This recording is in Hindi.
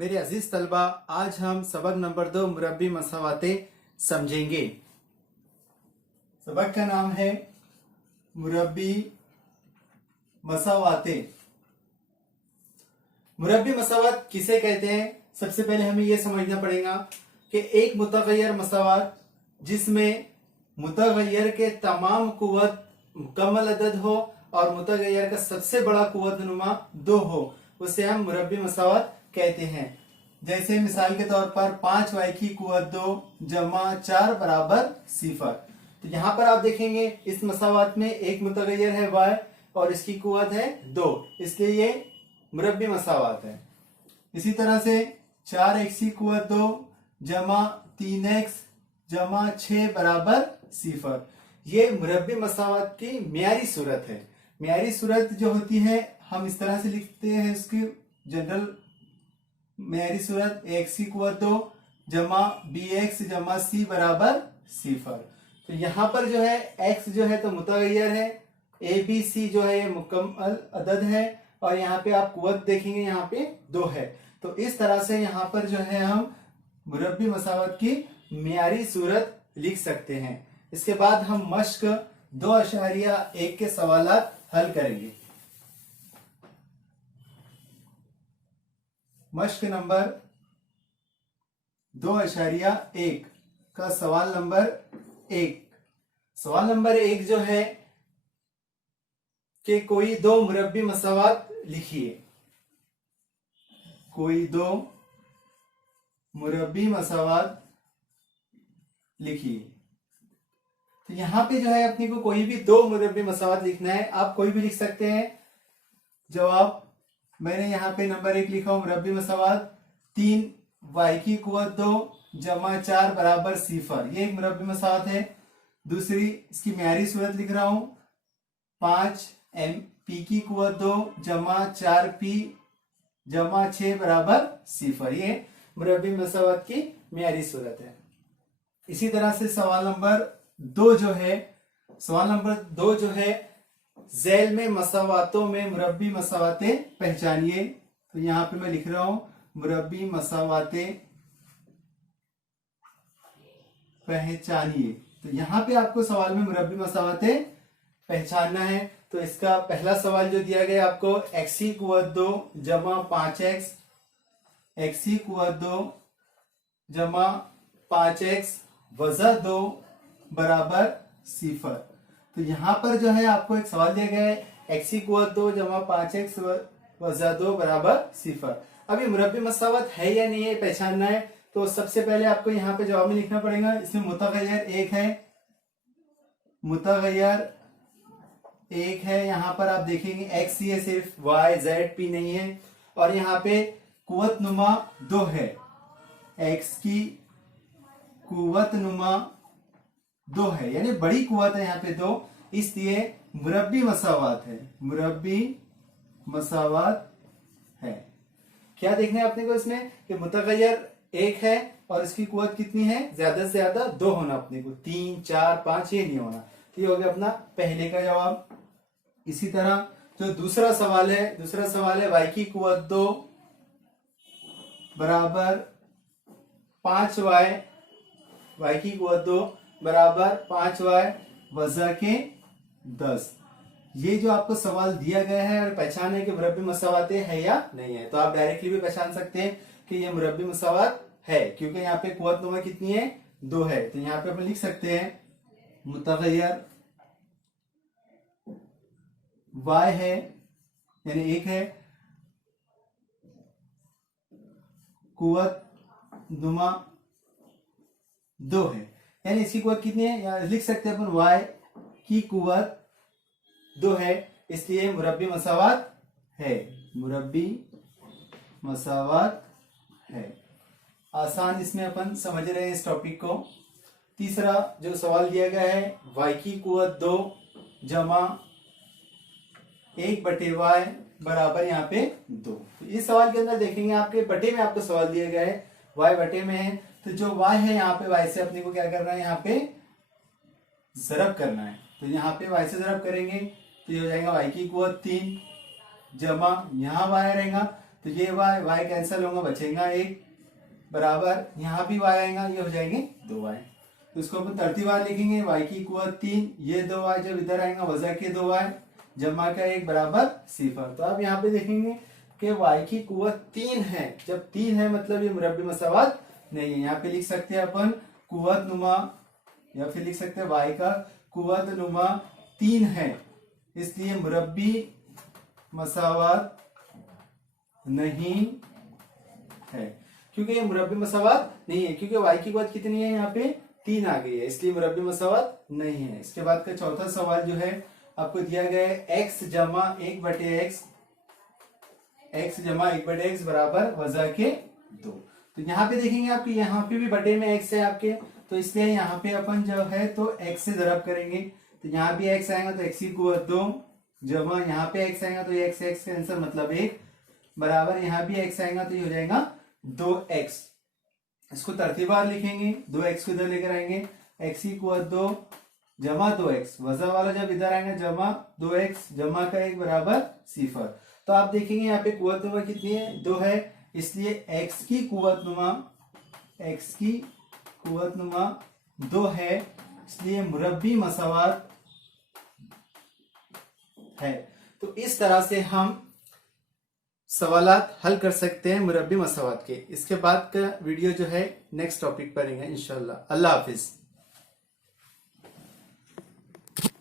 मेरे अजीज तलबा, आज हम सबक नंबर 2 मुरब्बी मसावाते समझेंगे। सबक का नाम है मुरब्बी मसावाते। मुरब्बी मसावात किसे कहते हैं? सबसे पहले हमें यह समझना पड़ेगा कि एक मुतगय्यर मसावात जिसमें मुतगय्यर के तमाम कुव्वत मुकम्मल अदद हो और मुतगय्यर का सबसे बड़ा कुव्वत नुमा 2 हो, उसे हम मुरब्बी मसावात कहते हैं। जैसे मिसाल के तौर पर 5y की कुव्वत 2 जमा 4 बराबर 0। तो यहाँ पर आप देखेंगे इस मसावात में एक मुतगय्यर है y और इसकी कुव्वत है 2, इसलिए ये मुरब्बी मसावात है। इसी तरह से 4x की कुव्वत 2 जमा 3x जमा 6 बराबर 0। ये मुरब्बी मसावात की मियारी सूरत है। मियारी सूरत जो होती है हम इस तरह से लिखते हैं, इसकी जनरल मियारी सूरत x की कुव्वत 2 जमा bx जमा c बराबर 0। तो यहाँ पर जो है x जो है तो मुतगय्यर है, a b c जो है ये मुकम्मल अदद है और यहाँ पे आप कुव्वत देखेंगे यहाँ पे 2 है। तो इस तरह से यहाँ पर जो है हम मुरब्बी मसावत की मियारी सूरत लिख सकते हैं। इसके बाद हम मश्क 2.1 के सवालात हल करेंगे। मश्क नंबर 2.1 का सवाल नंबर 1। सवाल नंबर 1 जो है कि कोई 2 मुरब्बी मसावात लिखिए। कोई 2 मुरब्बी मसावात लिखिए। तो यहां पे जो है अपने को कोई भी 2 मुरब्बी मसावात लिखना है। आप कोई भी लिख सकते हैं। जवाब मैंने यहाँ पे नंबर 1 लिखा हूं मुरब्बी मसावात 3y की कुव्वत 2 जमा 4 बराबर 0। ये एक मुरब्बी मसावात है। दूसरी इसकी मियारी सूरत लिख रहा हूं 5p की कुव्वत 2 जमा 4p जमा 6 बराबर 0। ये मुरब्बी मसावात की मियारी सूरत है। इसी तरह से सवाल नंबर 2 जो है झैल में मसावातों में मुरब्बी मसावाते पहचानिए। तो यहां पे मैं लिख रहा हूं मुरब्बी मसावाते पहचानिए। तो यहां पे आपको सवाल में मुरब्बी मसावाते पहचानना है। तो इसका पहला सवाल जो दिया गया आपको x की कुव्वत 2 जमा 5x, x की कुव्वत 2 जमा 5x वजा 2 बराबर 0। तो यहां पर जो है आपको एक सवाल दिया गया है x की कुव्वत 2 जमा 5x वजा 2 बराबर 0। अब ये मुरब्बी मसावत है या नहीं है पहचानना है। तो सबसे पहले आपको यहाँ पे जवाब में लिखना पड़ेगा। इसमें मुतगय्यर 1 है, मुतगय्यर 1 है। यहाँ पर आप देखेंगे x ही है, सिर्फ y z p नहीं है। और यहाँ पे कुव्वत नुमा 2 है, x की कुव्वत नुमा 2 है, यानी बड़ी कुव्वत है यहाँ पे 2, इसलिए मुरब्बी मसावात है। मुरब्बी मसावात है। क्या देखना है अपने को इसमें कि मुतगय्यर 1 है और इसकी कुव्वत कितनी है? ज्यादा से ज्यादा 2 होना अपने को, 3 4 5 ये नहीं होना। तो ये हो गया अपना पहले का जवाब। इसी तरह जो दूसरा सवाल है y की कुव्वत 2 बराबर 5y, y की कुव्वत 2 बराबर 5y वजा के 10। ये जो आपको सवाल दिया गया है और पहचान है कि मुरब्बी मसावाते है या नहीं है। तो आप डायरेक्टली भी पहचान सकते हैं कि ये मुरब्बी मसावात है, क्योंकि यहाँ पे कुव्वत नुमा कितनी है? 2 है। तो यहाँ पे अपन लिख सकते हैं मुतगय्यर y है यानी 1 है, कुव्वत नुमा 2 है, यानी इसकी कुव्वत कितनी है? यहाँ लिख सकते हैं अपन y की कुव्वत 2 है, इसलिए मुरब्बी मसावात है। मुरब्बी मसावात है। आसान इसमें अपन समझ रहे हैं इस टॉपिक को। तीसरा जो सवाल दिया गया है y की कुव्वत 2 जमा 1/y बराबर यहाँ पे 2। तो इस सवाल के अंदर देखेंगे आपके बटे में आपको सवाल दिया गया है, y बटे में है। तो जो y है यहाँ पे y से अपने को क्या करना है? यहाँ पे ज़रब करना है। तो यहाँ पे y से ज़रब करेंगे तो ये हो जाएगा y की कुव्वत 3 जमा यहाँ y रहेगा तो ये y y कैंसिल होगा, बचेगा 1 बराबर यहाँ भी y आएगा, ये हो जाएंगे 2y। तो इसको अपन तरतीबवार लिखेंगे, y की कुवत 3, ये 2y जब इधर आएगा वजह के 2y जमा का 1 बराबर 0। तो आप यहाँ पे देखेंगे कि y की कुवत 3 है, जब 3 है मतलब ये मुरब्बी मसावात नहीं है। यहाँ पे लिख सकते हैं अपन कुवत नुमा, या फिर लिख सकते हैं y का कुवत नुमा 3 है, इसलिए मुरब्बी मसावात नहीं है। क्योंकि ये मुरब्बी मसावात नहीं है, क्योंकि y की कुवत कितनी है, यहाँ पे 3 आ गई है, इसलिए मुरब्बी मसावात नहीं है। इसके बाद का चौथा सवाल जो है आपको दिया गया है x जमा 1/x, x जमा 1/x बराबर वजह के 2। तो यहाँ पे देखेंगे आपके यहाँ पे भी बटे में x है आपके, तो इसलिए यहाँ पे अपन जो है तो x से जरब करेंगे, तो यहाँ भी x आएगा तो x की कुवत 2 जमा यहाँ पे x आएगा तो ये x आंसर मतलब 1 बराबर यहाँ भी x आएगा तो ये हो जाएगा 2x। इसको तरतीबवार लिखेंगे, 2x को इधर लेकर आएंगे, x की कुवत 2 जमा 2x, वजह वाला जब इधर आएगा जमा 2x जमा का 1 बराबर 0। तो आप देखेंगे यहाँ पे कुवत नुमा कितनी है, 2 है, इसलिए x की कुवत नुमा 2 है, इसलिए मुरब्बी मसावात है। तो इस तरह से हम सवालात हल कर सकते हैं मुरब्बी मसावात के। इसके बाद का वीडियो जो है नेक्स्ट टॉपिक पर है इंशाल्लाह। अल्लाह हाफिज।